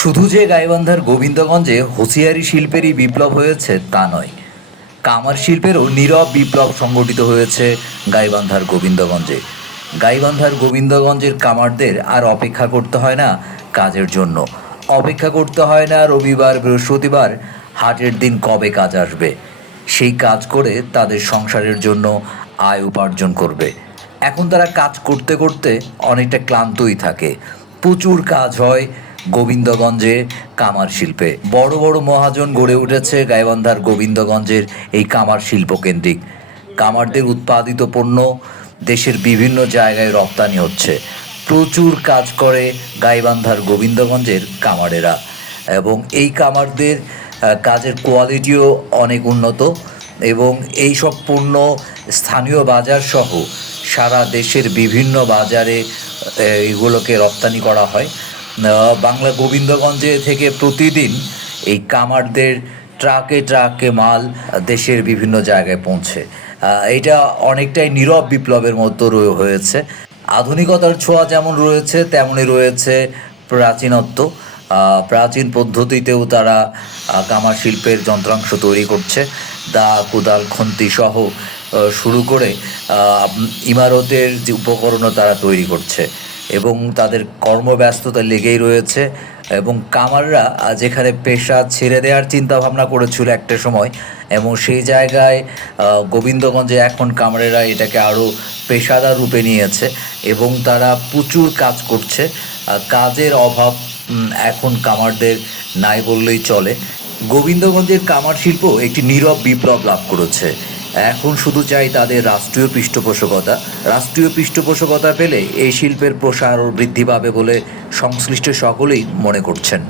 শুধু যে গাইবান্ধার গোবিন্দগঞ্জে হুঁশিয়ারি শিল্পেরই বিপ্লব হয়েছে তা নয়, কামার শিল্পেরও নীরব বিপ্লব সংগঠিত হয়েছে গাইবান্ধার গোবিন্দগঞ্জে। গাইবান্ধার গোবিন্দগঞ্জের কামারদের আর অপেক্ষা করতে হয় না কাজের জন্য, অপেক্ষা করতে হয় না রবিবার বৃহস্পতিবার হাটের দিন কবে কাজ আসবে। সেই কাজ করে তাদের সংসারের জন্য আয় উপার্জন করবে। এখন তারা কাজ করতে করতে অনেকটা ক্লান্তই থাকে। প্রচুর কাজ হয় গোবিন্দগঞ্জে কামার শিল্পে। বড় বড় মহাজন গড়ে উঠেছে গাইবান্ধার গোবিন্দগঞ্জের এই কামার শিল্প কেন্দ্রিক। কামারদের উৎপাদিত পণ্য দেশের বিভিন্ন জায়গায় রপ্তানি হচ্ছে। প্রচুর কাজ করে গাইবান্ধার গোবিন্দগঞ্জের কামারেরা, এবং এই কামারদের কাজের কোয়ালিটিও অনেক উন্নত, এবং এই সব পণ্য স্থানীয় বাজার সহ সারা দেশের বিভিন্ন বাজারে এগুলোকে রপ্তানি করা হয়। বাংলা গোবিন্দগঞ্জে থেকে প্রতিদিন এই কামারদের ট্রাকে ট্রাকে মাল দেশের বিভিন্ন জায়গায় পৌঁছে। এটা অনেকটাই নীরব বিপ্লবের মতো হয়েছে। আধুনিকতার ছোঁয়া যেমন রয়েছে তেমনই রয়েছে প্রাচীনত্ব। প্রাচীন পদ্ধতিতেও তারা কামার শিল্পের যন্ত্রাংশ তৈরি করছে। দা, কোদাল, খুন্তি সহ শুরু করে ইমারতের যে উপকরণও তারা তৈরি করছে, এবং তাদের কর্মব্যস্ততা লেগেই রয়েছে। এবং কামাররা যেখানে পেশা ছেড়ে দেওয়ার চিন্তা ভাবনা করেছিল একটা সময়, এবং সেই জায়গায় গোবিন্দগঞ্জে এখন কামারেরা এটাকে আরও পেশাদার রূপে নিয়েছে, এবং তারা প্রচুর কাজ করছে। কাজের অভাব এখন কামারদের নাই বললেই চলে। গোবিন্দগঞ্জের কামার শিল্প একটি নীরব বিপ্লব লাভ করেছে। এখন শুধু চাই তাদের রাষ্ট্রীয় পৃষ্ঠপোষকতা। রাষ্ট্রীয় পৃষ্ঠপোষকতা পেলে এই শিল্পের প্রসার ও বৃদ্ধি পাবে বলে সংশ্লিষ্ট সকলেই মনে করছেন।